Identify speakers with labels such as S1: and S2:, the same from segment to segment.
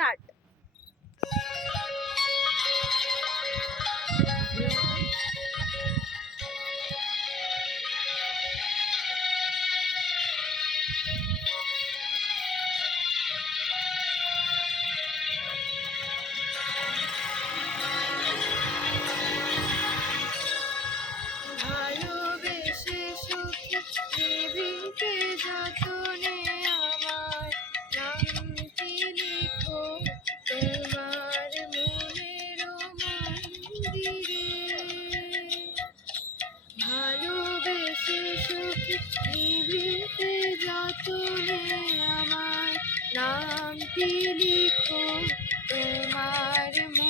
S1: start. নিভিতে যতনে আমার নামটি লিখো তোমার মন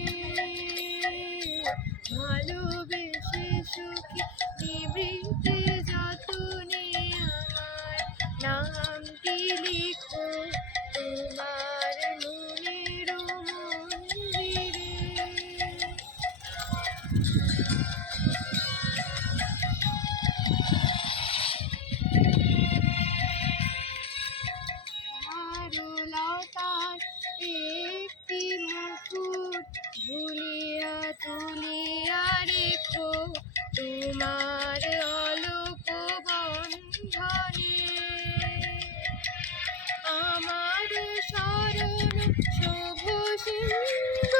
S1: সারণ শুভ সিংহ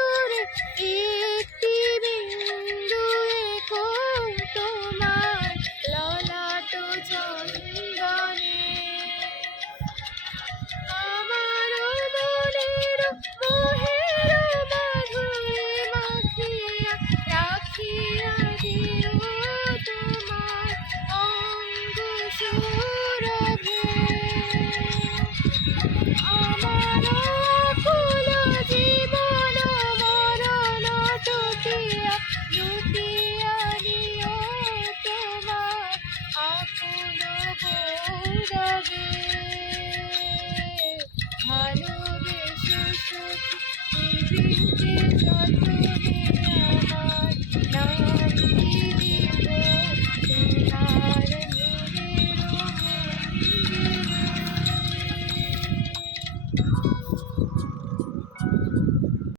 S1: ಬಿಡದೆ